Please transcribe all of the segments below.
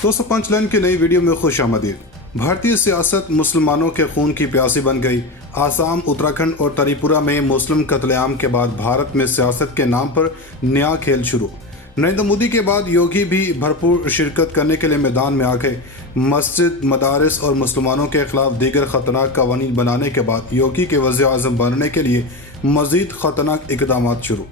दोस्तों, punch line की नई वीडियो में खुश आमदीद। भारतीय सियासत मुसलमानों के खून की प्यासी बन गई। आसाम, उत्तराखंड और त्रिपुरा में मुस्लिम कत्लेआम के बाद भारत में सियासत के नाम पर नया खेल शुरू। नरेंद्र मोदी के बाद योगी भी भरपूर शिरकत करने के लिए मैदान में आ गए। मस्जिद, मदारिस और मुसलमानों के खिलाफ दीगर खतरनाक कवानीन बनाने के बाद योगी के वज़ीर आज़म बनने के लिए मजीद खतरनाक इकदाम शुरू।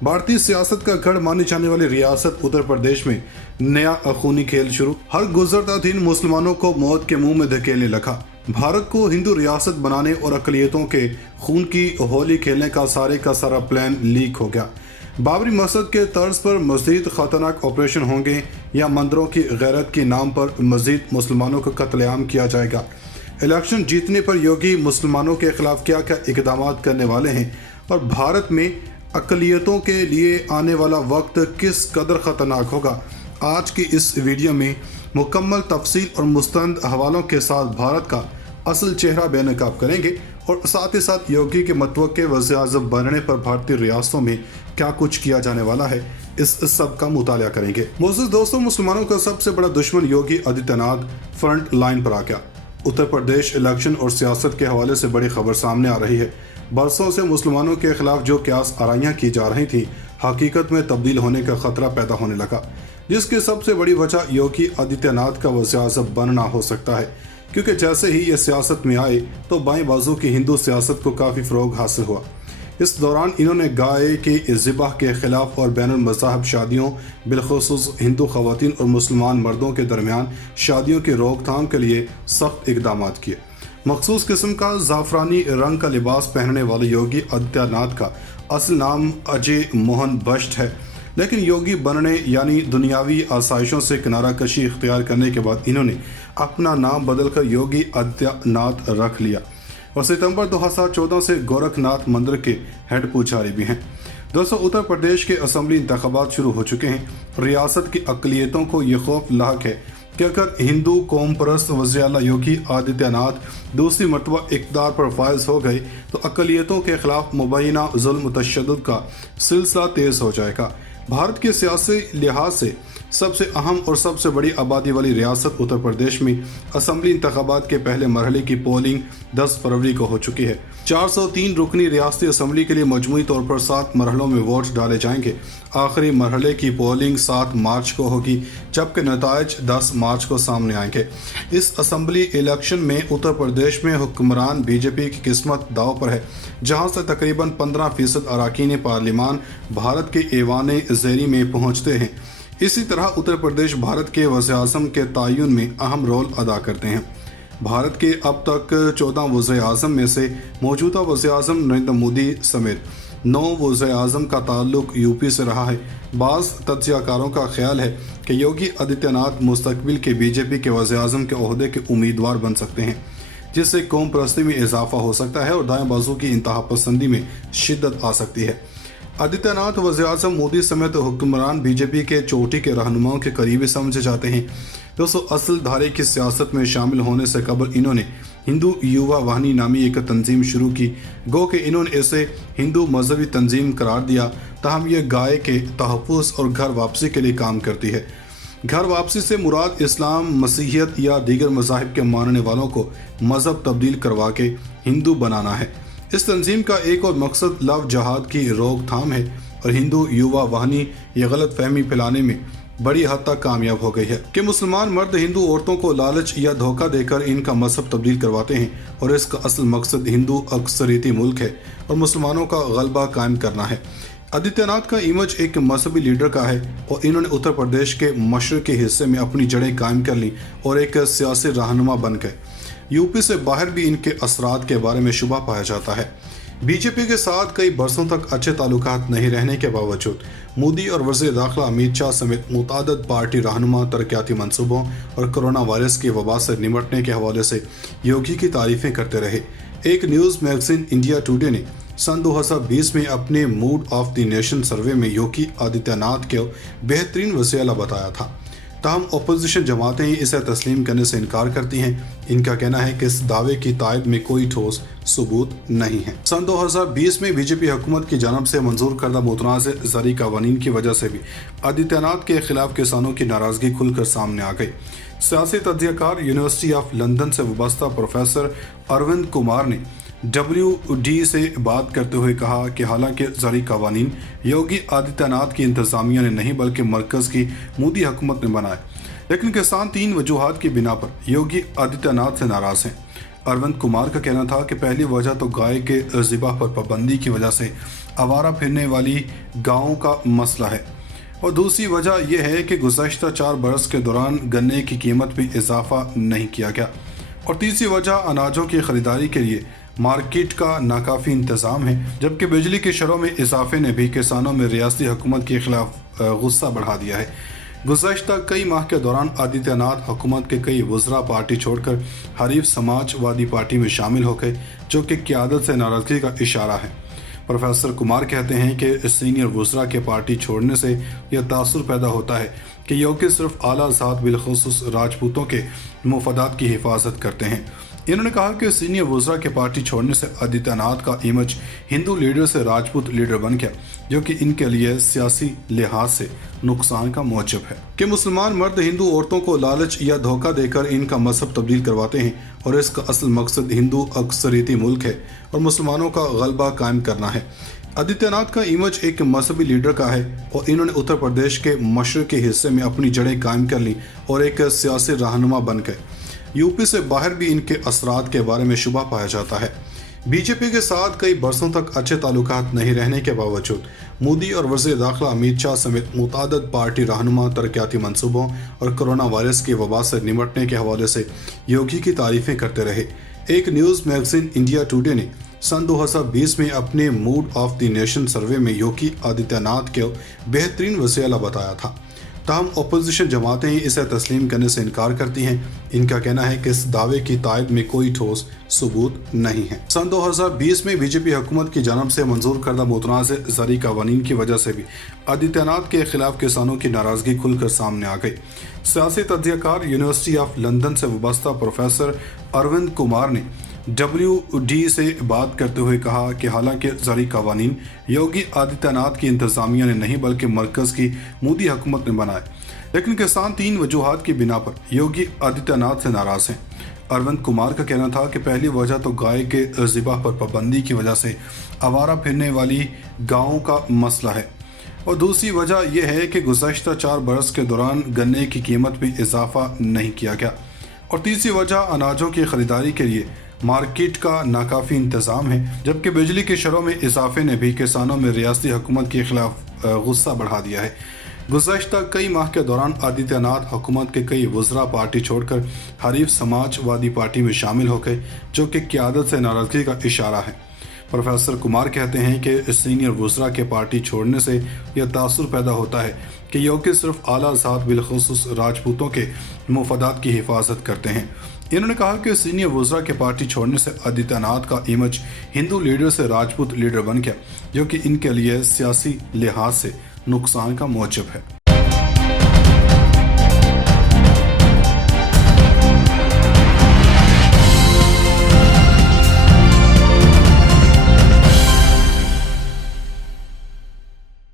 भारतीय सियासत का गढ़ मानी जाने वाली रियासत उत्तर प्रदेश में नया खूनी खेल शुरू। हर गुजरता दिन मुसलमानों को मौत के मुंह में धकेलने लगा। भारत को हिंदू रियासत बनाने और अकलियतों के खून की होली खेलने का सारा प्लान लीक हो गया। बाबरी मस्जिद के तर्ज पर मजीद खतरनाक ऑपरेशन होंगे या मंदिरों की गैरत के नाम पर मजीद मुसलमानों का कत्लेआम किया जाएगा। इलेक्शन जीतने पर योगी मुसलमानों के खिलाफ क्या क्या इकदाम करने वाले हैं और भारत में अकलियतों के लिए आने वाला वक्त किस कदर ख़तरनाक होगा, आज की इस वीडियो में मुकम्मल तफसील और मुस्तंद हवालों के साथ भारत का असल चेहरा बेनकाब करेंगे और साथ ही साथ योगी के मतवक्के वज़ीर आज़म बनने पर भारतीय रियासतों में क्या कुछ किया जाने वाला है, इस सब का मुताला करेंगे। मोअज़्ज़िज़ दोस्तों, मुसलमानों का सबसे बड़ा दुश्मन योगी आदित्यनाथ फ्रंट लाइन पर आ गया। उत्तर प्रदेश इलेक्शन और सियासत के हवाले से बड़ी खबर सामने आ रही है। बरसों से मुसलमानों के खिलाफ जो क्यास आराइयाँ की जा रही थी, हकीकत में तब्दील होने का खतरा पैदा होने लगा, जिसकी सबसे बड़ी वजह योगी आदित्यनाथ का वज़ीर आज़म बनना हो सकता है। क्योंकि जैसे ही ये सियासत में आए तो बाएं बाजू की हिंदू सियासत को काफ़ी फ़रोग हासिल हुआ। इस दौरान इन्होंने गाय के ज़िबाह के खिलाफ और बैनुल मज़ाहब शादियों, बिलखुसूस हिंदू ख़वातीन और मुसलमान मर्दों के दरमियान शादियों की रोकथाम के लिए सख्त इकदाम किए। मखसूस किस्म का ज़ाफ़रानी रंग का लिबास पहनने वाले योगी आदित्यनाथ का असल नाम अजय मोहन बष्ट है, लेकिन योगी बनने यानी दुनियावी आसाइशों से किनारा कशी इख्तियार करने के बाद इन्होंने अपना नाम बदलकर योगी आदित्यनाथ रख लिया और सितंबर 2014 से गोरखनाथ मंदिर के हेड पुजारी भी हैं। दोस्तों, उत्तर प्रदेश के असम्बली इंतखाबात शुरू हो चुके हैं। रियासत की अक़लियतों को ये खौफ लाक है कि अगर हिंदू कौम परस्त वज़ीर आला योगी आदित्यनाथ दूसरी मरतबा इक़्तिदार पर फायज हो गए तो अक़लियतों के खिलाफ मुबैना ज़ुल्म तशद्दुद का सिलसिला तेज़ हो जाएगा। भारत के सियासी लिहाज से सबसे अहम और सबसे बड़ी आबादी वाली रियासत उत्तर प्रदेश में असम्बली इंतखाबात के पहले मरहले की पोलिंग 10 फरवरी को हो चुकी है। 403 रुकनी रियासती असम्बली के लिए मजमूई तौर पर 7 मरहलों में वोट डाले जाएंगे। आखिरी मरहले की पोलिंग 7 मार्च को होगी, जबकि नताइज 10 मार्च को सामने आएंगे। इस असम्बली इलेक्शन में उत्तर प्रदेश में हुक्मरान बीजेपी की किस्मत दाव पर है, जहां से तकरीबन 15% अरकान पार्लिमान भारत के ऐवान ज़ेरी में पहुंचते हैं। इसी तरह उत्तर प्रदेश भारत के वज़ीर आज़म के तयन में अहम रोल अदा करते हैं। भारत के अब तक 14 वज़ीर आज़म में से मौजूदा वज़ीर आज़म नरेंद्र मोदी समेत 9 वज़ीर आज़म का ताल्लुक यूपी से रहा है। बाज़ तज्ज़ियाकारों का ख्याल है कि योगी आदित्यनाथ मुस्तकबिल के बीजेपी के वज़ीर आज़म के ओहदे के उम्मीदवार बन सकते हैं, जिससे कौम परस्ती में इजाफा हो सकता है और दाएं बाजू की इंतहा पसंदी में शिद्दत आ सकती है। आदित्यनाथ वज़ीर आज़म मोदी समेत हुक्मरान बीजेपी के चोटी के रहनुमाओं के करीबी समझे जाते हैं। दोस्तों, असल धारे की सियासत में शामिल होने से कबल इन्होंने हिंदू युवा वाहिनी नामी एक तंजीम शुरू की। गो कि इन्होंने इसे हिंदू मजहबी तंजीम करार दिया, ताहम यह गाय के तहफ़्फ़ुज़ और घर वापसी के लिए काम करती है। घर वापसी से मुराद इस्लाम, मसीहियत या दीगर मज़ाहिब के मानने वालों को मज़हब तब्दील करवा के हिंदू बनाना है। इस तंजीम का एक और मकसद लव जहाद की रोकथाम है और हिंदू युवा वाहिनी ये गलत फहमी फैलाने में बड़ी हद तक कामयाब हो गई है कि मुसलमान मर्द हिंदू औरतों को लालच या धोखा देकर इनका मजहब तब्दील करवाते हैं और इसका असल मकसद हिंदू अक्सरियती मुल्क है और मुसलमानों का गलबा कायम करना है। आदित्यनाथ का इमेज एक मजहबी लीडर का है और इन्होंने उत्तर प्रदेश के मशरक़ी हिस्से में अपनी जड़ें कायम कर ली और एक सियासी रहनुमा बन गए। यूपी से बाहर भी इनके असरात के बारे में शुबा पाया जाता है। बीजेपी के साथ कई बरसों तक अच्छे ताल्लुकात नहीं रहने के बावजूद मोदी और वज़ीर दाखिला अमित शाह समेत मुतादद पार्टी रहनुमा तरक्याती मंसूबों और कोरोना वायरस की वबा से निमटने के हवाले से योगी की तारीफ़ें करते रहे। एक न्यूज़ मैगज़ीन इंडिया टुडे ने सन 2020 में अपने मूड ऑफ द नेशन सर्वे में योगी आदित्यनाथ को बेहतरीन वज़ीर आला बताया था। ताहम अपोजिशन जमातें इसे तस्लीम करने से इनकार करती हैं। इनका कहना है कि इस दावे की तायद में कोई ठोस सबूत नहीं है। सन 2020 में बीजेपी हुकूमत की जानब से मंजूर करदा मुतनाज़ ज़रई कवानीन की वजह से भी आदित्यनाथ के खिलाफ किसानों की नाराज़गी खुलकर सामने आ गई। सियासी तज्ज़ियाकार यूनिवर्सिटी ऑफ लंदन से वाबस्ता प्रोफेसर अरविंद कुमार ने WD से बात करते हुए कहा कि हालांकि ज़रई कवानीन योगी आदित्यनाथ की इंतज़ामिया ने नहीं बल्कि मरकज़ की मोदी हुकूमत ने बनाए, लेकिन किसान 3 वजूहात की बिना पर योगी आदित्यनाथ से नाराज़ हैं। अरविंद कुमार का कहना था कि पहली वजह तो गाय के ज़िबाह पर पाबंदी की वजह से आवारा फिरने वाली गायों का मसला है, और दूसरी वजह यह है कि गुज़श्ता 4 बरस के दौरान गन्ने की कीमत में इजाफा नहीं किया गया, और तीसरी वजह अनाजों की खरीदारी के लिए मार्केट का नाकाफी इंतज़ाम है, जबकि बिजली की शरों में इजाफे ने भी किसानों में रियासती हुकूमत के खिलाफ गुस्सा बढ़ा दिया है। गुज़श्ता कई माह के दौरान आदित्यनाथ हुकूमत के कई वज़रा पार्टी छोड़कर हरीफ समाजवादी पार्टी में शामिल हो गए, जो कि क़यादत से नाराज़गी का इशारा है। प्रोफेसर कुमार कहते हैं कि सीनियर वज़रा के पार्टी छोड़ने से यह तासुर पैदा होता है कि योगी सिर्फ आला ज़ात बिलखुसूस राजपूतों के मुफादात की हिफाजत करते हैं। इन्होंने कहा कि सीनियर वज़रा के पार्टी छोड़ने से आदित्यनाथ का इमेज हिंदू लीडर से राजपूत लीडर बन गया, जो कि इनके लिए सियासी लिहाज से नुकसान का मौजब है कि मुसलमान मर्द हिंदू औरतों को लालच या धोखा देकर इनका मजहब तब्दील करवाते हैं, और इसका असल मकसद हिंदू अक्सरियती मुल्क है और मुसलमानों का गलबा कायम करना है। आदित्यनाथ का इमेज एक मजहबी लीडर का है, और इन्होंने उत्तर प्रदेश के मशरक़ी हिस्से में अपनी जड़ें कायम कर ली और एक सियासी रहनुमा बन गए। यूपी से बाहर भी इनके असरात के बारे में शुबा पाया जाता है। बीजेपी के साथ कई बरसों तक अच्छे ताल्लुकात नहीं रहने के बावजूद मोदी और वज़ीर दाखिला अमित शाह समेत मुतादद पार्टी रहनुमा तरक्याती मंसूबों और कोरोना वायरस की वबा से निपटने के हवाले से योगी की तारीफें करते रहे। एक न्यूज़ मैगजीन इंडिया टुडे ने सन 2020 में अपने मूड ऑफ द नेशन सर्वे में योगी आदित्यनाथ को बेहतरीन वसीला बताया था। ताहम अपोजिशन जमातें इसे तस्लीम करने से इनकार करती हैं। इनका कहना है कि इस दावे की तायद में कोई ठोस सबूत नहीं है। सन 2020 में बीजेपी हुकूमत की जानब से मंजूर करदा मुतनाज़ ज़रई कवानीन की वजह से भी आदित्यनाथ के खिलाफ किसानों की नाराज़गी खुलकर सामने आ गई। सियासी तज्ज़ियाकार यूनिवर्सिटी ऑफ लंदन से वाबस्ता प्रोफेसर अरविंद कुमार ने WD से बात करते हुए कहा कि हालांकि ज़रई कवानीन योगी आदित्यनाथ की इंतज़ामिया ने नहीं बल्कि मरकज़ की मोदी हुकूमत ने बनाए, लेकिन किसान 3 वजूहात की बिना पर योगी आदित्यनाथ से नाराज़ हैं। अरविंद कुमार का कहना था कि पहली वजह तो गाय के ज़िबाह पर पाबंदी की वजह से आवारा फिरने वाली गायों का मसला है, और दूसरी वजह यह है कि गुज़श्ता 4 बरस के दौरान गन्ने की कीमत में इजाफा नहीं किया गया, और तीसरी वजह अनाजों की खरीदारी के लिए मार्केट का नाकाफी इंतज़ाम है, जबकि बिजली की शरों में इजाफे ने भी किसानों में रियासती हुकूमत के खिलाफ गुस्सा बढ़ा दिया है। गुज़श्ता कई माह के दौरान आदित्यनाथ हुकूमत के कई वज़रा पार्टी छोड़कर हरीफ समाजवादी पार्टी में शामिल हो गए, जो कि क़यादत से नाराज़गी का इशारा है। प्रोफेसर कुमार कहते हैं कि सीनियर वज़रा के पार्टी छोड़ने से यह तासुर पैदा होता है कि योगी सिर्फ आला ज़ात बिलखुसूस राजपूतों के मुफादात की हिफाजत करते हैं। इन्होंने कहा कि सीनियर वज़रा के पार्टी छोड़ने से आदित्यनाथ का इमेज हिंदू लीडर से राजपूत लीडर बन गया, जो कि इनके लिए सियासी लिहाज से नुकसान का मौजब है।